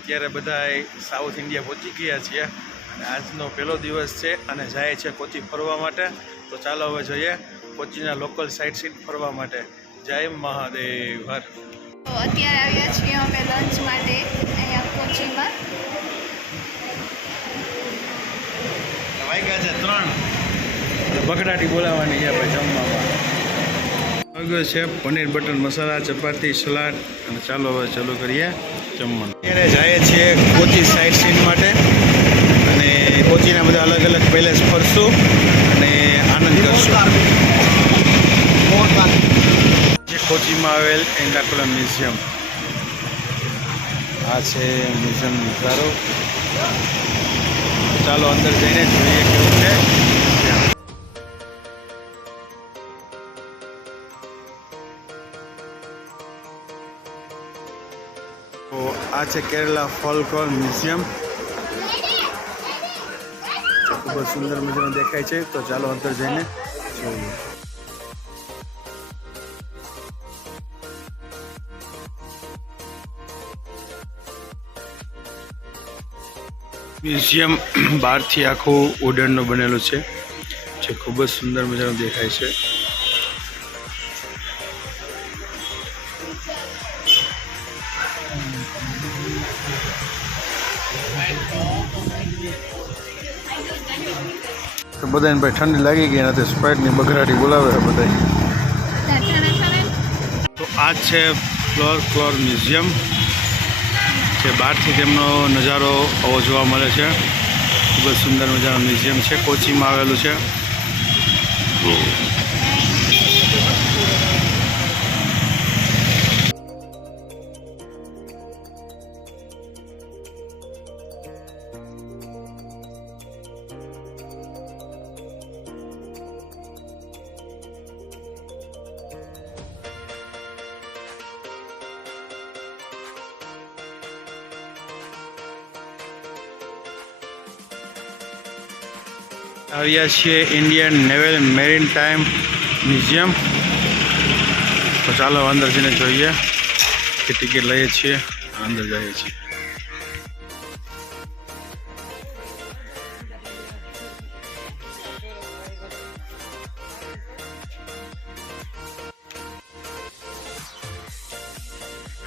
અત્યારે બધા south India પહોંચી ગયા છીએ અને આજનો પહેલો દિવસ છે અને જાય છે કોચી ફરવા માટે. તો ચાલો હવે જોઈએ કોચીના લોકલ સાઇટ સીન ફરવા માટે. જય મહાદેવ હર. તો અત્યારે આવ્યા છીએ અમે લંચ માટે અહીંયા કોચીમાં. વાગ્યા છે 3. બકડાટી બોલાવવાની છે ભાઈ જમવામાં. આવ્યો છે પનીર બટર મસાલા, ચપાતી, સલાડ અને ચાલો હવે ચાલુ કરીએ જમવાનું. અત્યારે જઈએ છીએ કોચી સાઇટ સીન માટે અને કોચીના બધા અલગ અલગ પેલેસ ફરશું અને આનંદ કરશું. જે કોચીમાં આવેલ એન્ડાકોલા મ્યુઝિયમ, આ છે મ્યુઝિયમ નજારો. ચાલો અંદર જઈને જોઈએ કેવું છે. તો આ છે કેરલા ફોલ્કલોર મ્યુઝિયમ. ખૂબ જ સુંદર મજાનું દેખાય છે. તો ચાલો અંદર જઈને જોઈએ. મ્યુઝિયમ બહારથી આખું વુડનનું બનેલું છે જે ખૂબ જ સુંદર મજાનું દેખાય છે. તો બધાને ભાઈ ઠંડી લાગી ગઈ નથી, સ્પ્રાઇટની બઘરાટી બોલાવે બધા. તો આ છે ફોલ્કલોર મ્યુઝિયમ જે બહારથી તેમનો નજારો આવો જોવા મળે છે. ખૂબ જ સુંદર મજાનું મ્યુઝિયમ છે, કોચીમાં આવેલું છે. આવ્યા છીએ Indian naval marine time museum. તો ચાલો અંદર જઈને જોઈએ કે ટિકિટ લઈએ છીએ, અંદર જઈએ છીએ.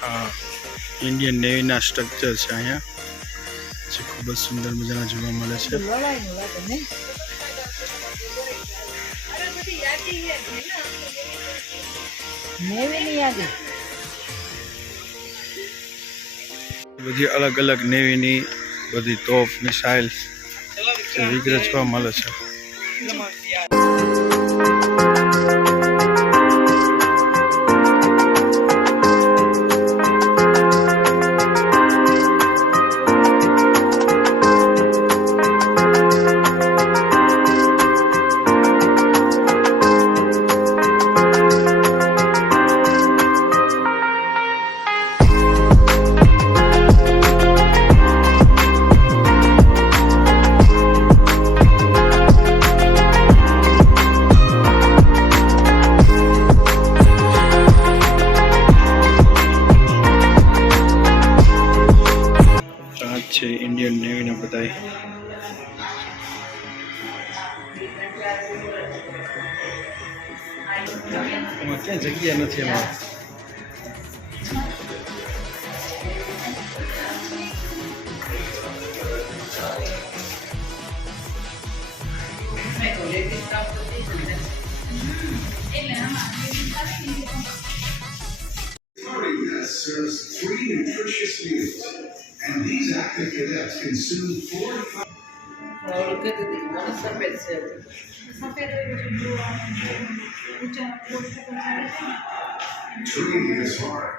હા, ઇન્ડિયન નેવીના સ્ટ્રક્ચર છે અહીંયા જે ખૂબ જ સુંદર મજાના જોવા મળે છે. બધી અલગ અલગ નેવીની બધી તોપ, મિસાઇલ જે વિગ્રહ જોવા મળે છે. ઇન્ડિયન નેવીના બધા ક્યાં જગ્યા નથી એમાં. Serves 3 nutritious meals, and these active cadets consume 45. Training is hard.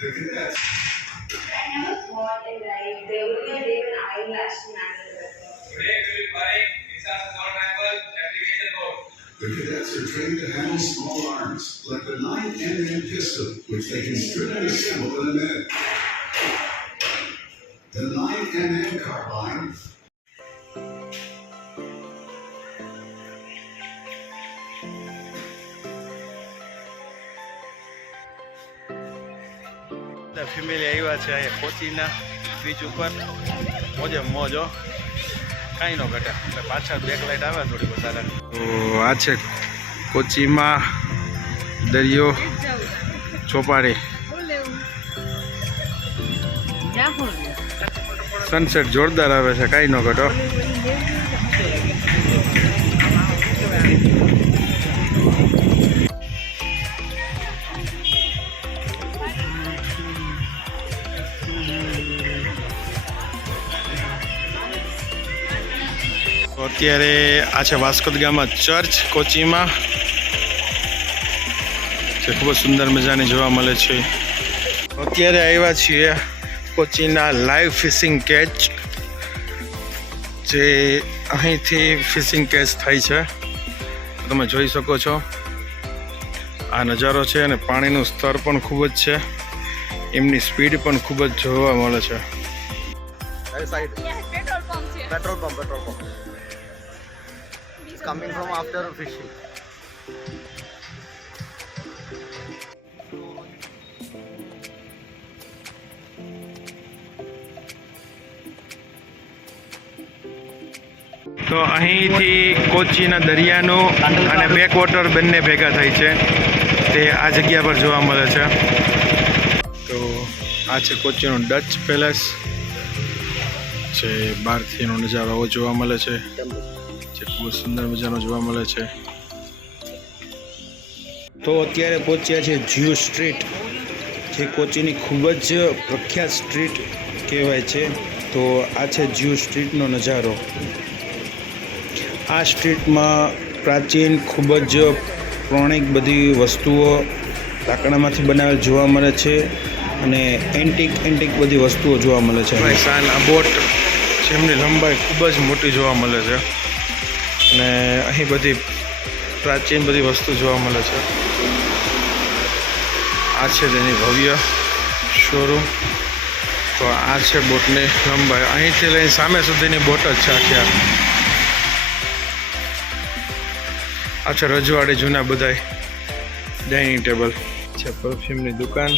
The cadets. I never thought in life there would be a day when I will actually manage it. Today we will buy Nissan Small Rifle Navigation Board. The cadets are trained to handle small arms, like the 9mm pistol, which they can strip and assemble in a minute. The 9mm carbine. બધા family આવ્યા છે અહીંયા કોચીના beach ઉપર મોજે મોજો કાંઈ ન ઘટે એટલે પાછળ બેક લાઈટ આવે થોડી વધારે. તો આ છે કોચીમાં દરિયો ચોપાડી સનસેટ જોરદાર આવે છે કાંઈ ન ઘટો. તો અત્યારે આ છે વાસ્કો દ ગામા ચર્ચ કોચીમાં જે ખૂબ જ સુંદર મજાની જોવા મળે છે. અત્યારે આવ્યા છીએ કોચીના લાઈવ ફિશિંગ કેચ જે અહીંથી ફિશિંગ કેચ થાય છે તમે જોઈ શકો છો. આ નજારો છે અને પાણીનું સ્તર પણ ખૂબ જ છે, એમની સ્પીડ પણ ખૂબ જ જોવા મળે છે. Petrol pump. It's coming from after fishing. તો અહીંથી કોચીના દરિયાનું અને બેકવોટર બંને ભેગા થાય છે તે આ જગ્યા પર જોવા મળે છે. તો આ છે કોચીનો ડચ પેલેસ જે બહારથી એનો નજારો આવો જોવા મળે છે જે ખૂબ જ સુંદર મજાનો જોવા મળે છે. તો અત્યારે પહોંચ્યા છે જ્યુ સ્ટ્રીટ જે કોચીની ખૂબ જ પ્રખ્યાત સ્ટ્રીટ કહેવાય છે. તો આ છે જ્યુ સ્ટ્રીટનો નજારો. આ સ્ટ્રીટમાં પ્રાચીન ખૂબ જ પૌરાણિક બધી વસ્તુઓ લાકડામાંથી બનાવેલ જોવા મળે છે અને એન્ટિક બધી વસ્તુઓ જોવા મળે છે. આ બોટ જેમની લંબાઈ ખૂબ જ મોટી જોવા મળે છે અને અહીં બધી પ્રાચીન બધી વસ્તુ જોવા મળે છે. આ છે તેની ભવ્ય શોરૂમ. તો આ છે બોટની લંબાઈ, અહીંથી લઈને સામે સુધીની બોટ જ છે આખી. આ છે રજવાડી જૂના બધાય ડાઇનિંગ ટેબલ છે. પરફ્યુમની દુકાન,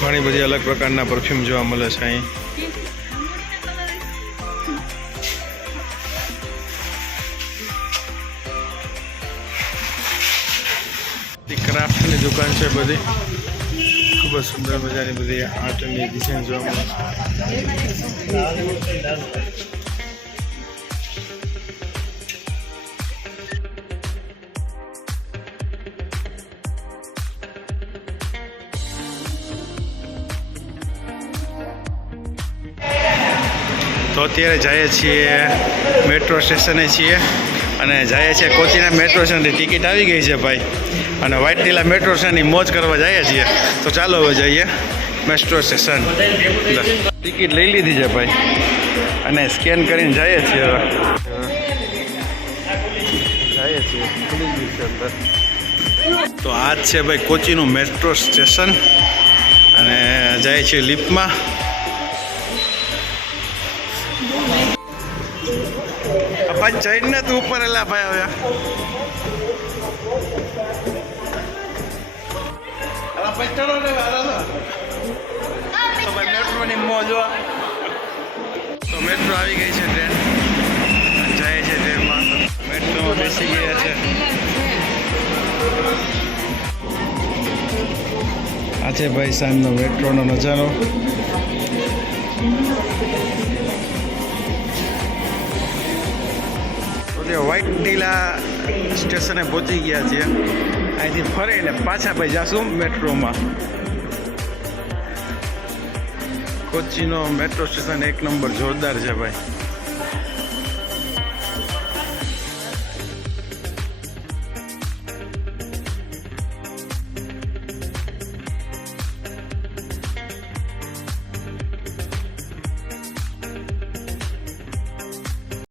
ઘણી બધી અલગ પ્રકારના પરફ્યુમ જોવા મળે છે અહીં. ક્રાફ્ટની દુકાન છે બધી, ખૂબ જ સુંદર મજાની બધી આર્ટની ડિઝાઇન જોવા મળે છે. તો અત્યારે જઈએ છીએ મેટ્રો સ્ટેશને છીએ અને જઈએ છીએ કોચીના મેટ્રો સ્ટેશનની ટિકિટ આવી ગઈ છે ભાઈ અને વ્હાઇટ ટીલા મેટ્રો સ્ટેશનની મોજ કરવા જઈએ છીએ. તો ચાલો હવે જઈએ મેટ્રો સ્ટેશન. ટિકિટ લઈ લીધી છે ભાઈ અને સ્કેન કરીને જઈએ છીએ. હવે જઈએ છીએ, ખુલી ગયું છે અંદર. તો આ જ છે ભાઈ કોચીનું મેટ્રો સ્ટેશન અને જઈએ છીએ લિફ્ટમાં. ભાઈ ચડીને તું ઉપર એલા ભાઈ હવે ચડો ને તો ભાઈ મેટ્રોની મોજ. તો મેટ્રો આવી ગઈ છે, ટ્રેન જાય છે ટ્રેનમાં. મેટ્રોમાં બેસી ગયા છે. આ છે ભાઈ સાંજનો મેટ્રોનો નજારો. વ્હાઇટ ટીલા સ્ટેશને પહોંચી ગયા છીએ. અહીંથી ફરીને પાછા ભાઈ જાશું મેટ્રોમાં. કોચીનો મેટ્રો સ્ટેશન એક નંબર જોરદાર છે ભાઈ.